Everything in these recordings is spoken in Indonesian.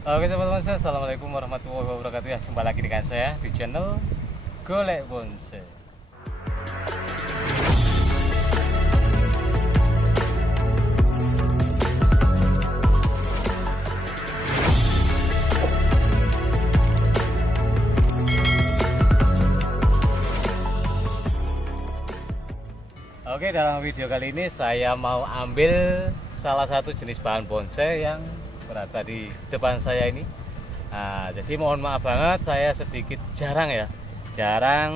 Oke teman-teman, assalamualaikum warahmatullahi wabarakatuh. Ya, jumpa lagi dengan saya di channel Golek Bonsai. Oke, dalam video kali ini saya mau ambil salah satu jenis bahan bonsai yang berada di depan saya ini. Nah, jadi mohon maaf banget, saya sedikit jarang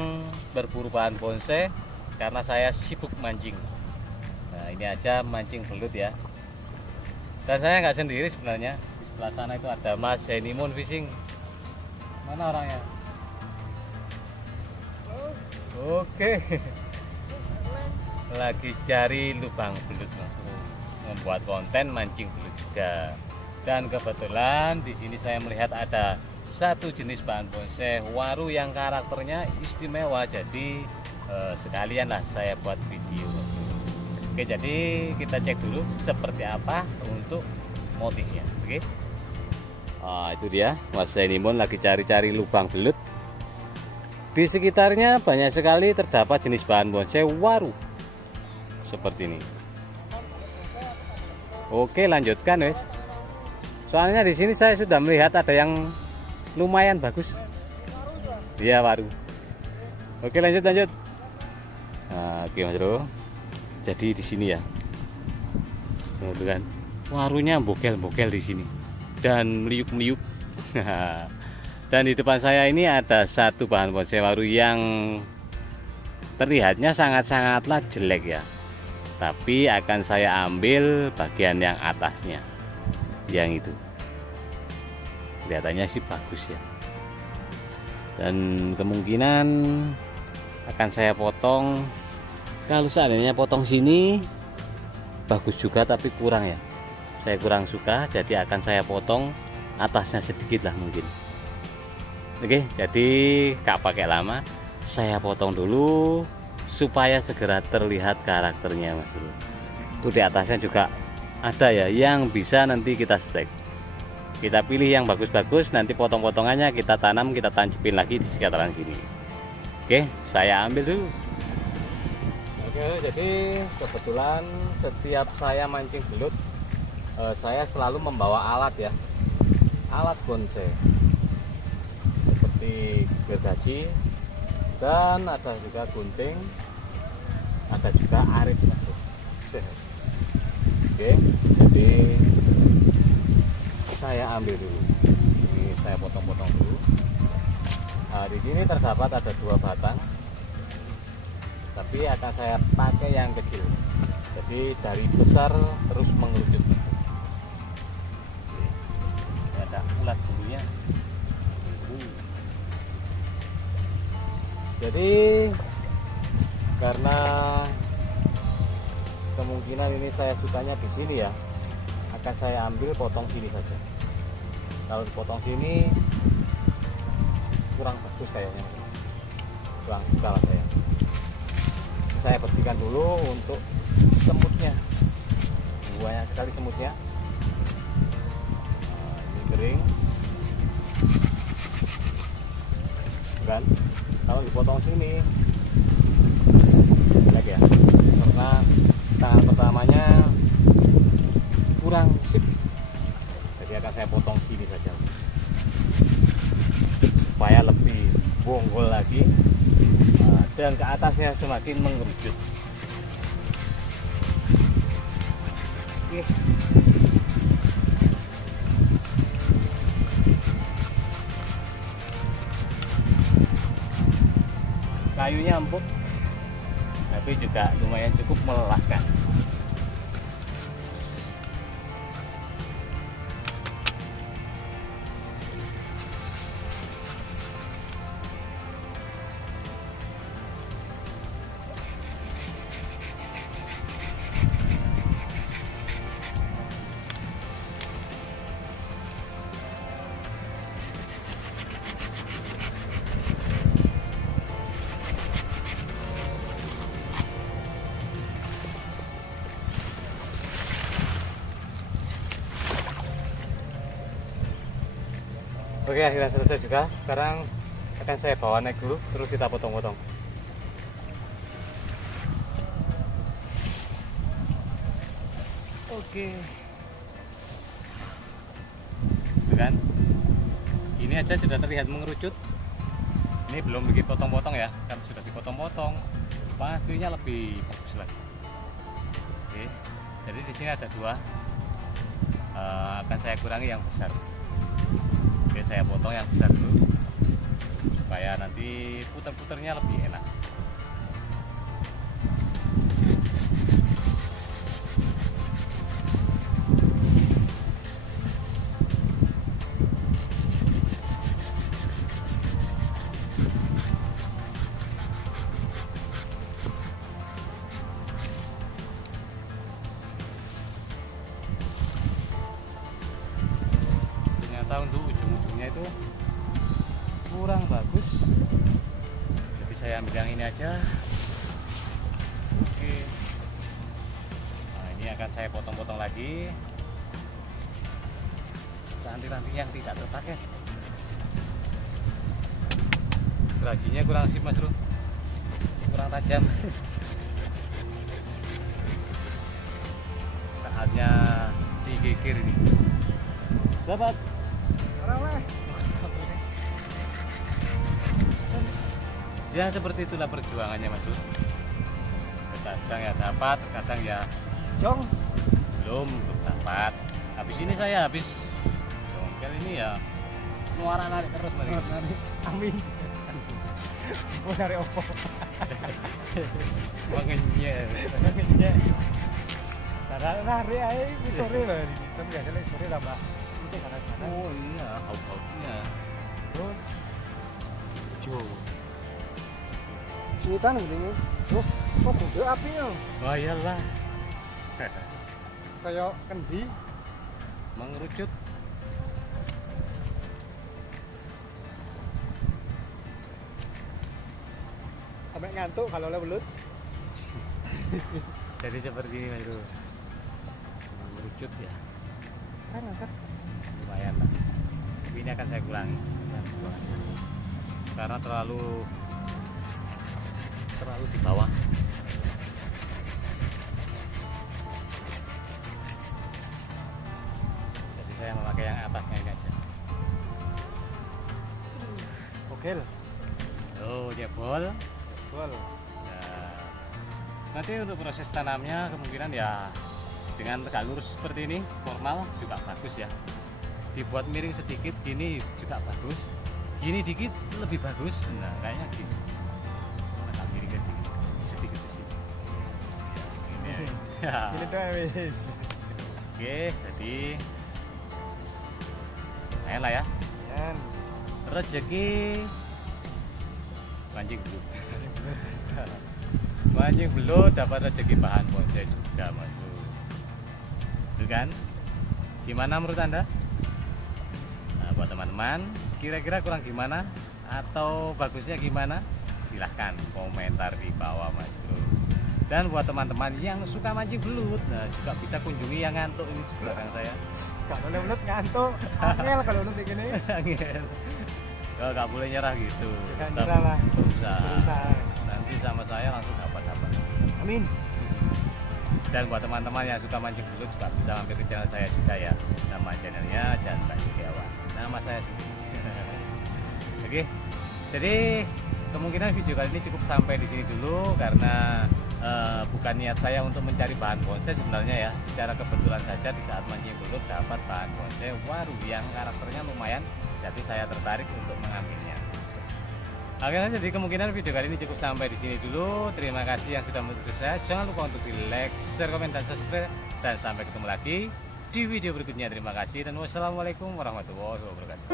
berburu bahan bonsai karena saya sibuk mancing. Nah, ini aja mancing belut ya. Dan saya nggak sendiri sebenarnya. Di sebelah sana itu ada Mas Henimon Fishing. Mana orangnya? Oke. Lagi cari lubang belut, membuat konten mancing belut juga. Dan kebetulan di sini saya melihat ada satu jenis bahan bonsai waru yang karakternya istimewa, jadi sekalian lah saya buat video. Oke, jadi kita cek dulu seperti apa untuk motifnya. Oke, itu dia Mas Henimon lagi cari-cari lubang belut. Di sekitarnya banyak sekali terdapat jenis bahan bonsai waru seperti ini. Oke, lanjutkan wes. Soalnya di sini saya sudah melihat ada yang lumayan bagus. Iya, waru. Oke, lanjut. Nah, oke Mas Bro. Jadi di sini ya. Tuh kan. Warunya bokel-bokel di sini dan meliuk-meliuk. Dan di depan saya ini ada satu bahan bonsai waru yang terlihatnya sangat-sangatlah jelek ya. Tapi akan saya ambil bagian yang atasnya, yang itu kelihatannya sih bagus ya, dan kemungkinan akan saya potong. Kalau seandainya potong sini bagus juga, tapi kurang ya, saya kurang suka, jadi akan saya potong atasnya sedikit lah mungkin. Oke, jadi gak pakai lama, saya potong dulu supaya segera terlihat karakternya Mas Bro. Itu di atasnya juga ada ya yang bisa nanti kita stek. Kita pilih yang bagus-bagus, nanti potong-potongannya kita tanam, kita tancapin lagi di sekitaran sini. Oke, saya ambil dulu. Oke, jadi kebetulan setiap saya mancing belut, saya selalu membawa alat ya, alat bonsai seperti gergaji, dan ada juga gunting, ada juga arit. Oke, jadi saya ambil dulu. Ini saya potong-potong dulu. Nah, di sini terdapat ada 2 batang, tapi akan saya pakai yang kecil. Jadi dari besar terus mengerucut. Ini ada ulat bulunya. Jadi karena kemungkinan ini saya sukanya di sini ya, akan saya ambil potong sini saja. Kalau dipotong sini kurang bagus kayaknya, kurang suka lah saya. Saya bersihkan dulu untuk semutnya, banyak sekali semutnya. Nah, ini kering kan. Kalau dipotong sini jelek ya, karena tangan pertamanya kurang sip, jadi akan saya potong sini saja supaya lebih bonggol lagi, dan ke atasnya semakin mengerucut. Oke. Kayunya empuk, tapi juga lumayan cukup melelahkan. Oke, akhirnya selesai juga. Sekarang akan saya bawa naik dulu, terus kita potong-potong. Oke, itu kan ini aja sudah terlihat mengerucut. Ini belum dipotong-potong ya, kan sudah dipotong-potong pastinya lebih bagus lagi. Oke, jadi di sini ada dua. Akan saya kurangi yang besar. Oke, saya potong yang besar dulu supaya nanti putar-putarnya lebih enak. Untuk ujung-ujungnya itu kurang bagus, jadi saya ambil yang ini aja. Oke, nah ini akan saya potong-potong lagi ranting-ranting yang tidak terpakai. Gerajinya kurang sip mas bro, kurang tajam. Saatnya digigir ini. Dapat. Ya seperti itulah perjuangannya mas bro. Terkadang ya dapat, terkadang ya belum dapat. Habis ini saya habis jongkel ini ya muara narik terus narik. Amin. Mau narik opo? Mengenyek. Karena narik aja sore loh ini. Tapi biasanya sore tambah. Oh iya, haut-hautnya. Terus, jo. Sinitan begini. Tuh, kok gede apinya? Wah iyalah. Kayak kendi mengerucut. Sampai ngantuk kalau lebelut. Jadi seperti ini mas bro. Mengerucut ya. Kan lumayan lah. Ini akan saya kurangi karena terlalu di bawah. Jadi saya memakai yang atasnya ini aja. Oke. Oh jebol. Nah, nanti untuk proses tanamnya kemungkinan ya dengan tegak lurus seperti ini formal juga bagus ya. Dibuat miring sedikit gini juga bagus, gini dikit lebih bagus. Nah kayaknya gini agak miring sedikit ke sini ya. Gini tuh wis. Oke, jadi lumayan lah ya. Rezeki mancing belut. Mancing belut dapat rezeki bahan bonsai juga mas. Itu kan? Gimana menurut anda? Buat teman-teman kira-kira kurang gimana atau bagusnya gimana, silahkan komentar di bawah mas bro. Dan buat teman-teman yang suka mancing belut, nah juga bisa kunjungi yang ngantuk ini di belakang saya. Kalau belut ngantuk angel, kalau belut begini angel. Gak boleh nyerah gitu, nyerah lah, berusaha. Nanti sama saya langsung dapat. Amin. Dan buat teman-teman yang suka mancing belut juga bisa mampir ke channel saya juga ya. Nama channelnya Jantan Setiawan. Nama saya sendiri. Oke. Jadi kemungkinan video kali ini cukup sampai di sini dulu karena bukan niat saya untuk mencari bahan bonsai sebenarnya ya. Secara kebetulan saja di saat mancing belut dapat bahan bonsai waru yang karakternya lumayan. Jadi saya tertarik untuk mengambilnya. Oke, jadi kemungkinan video kali ini cukup sampai di sini dulu. Terima kasih yang sudah menonton saya. Jangan lupa untuk di like, share, komen, dan subscribe. Dan sampai ketemu lagi di video berikutnya. Terima kasih dan wassalamualaikum warahmatullahi wabarakatuh.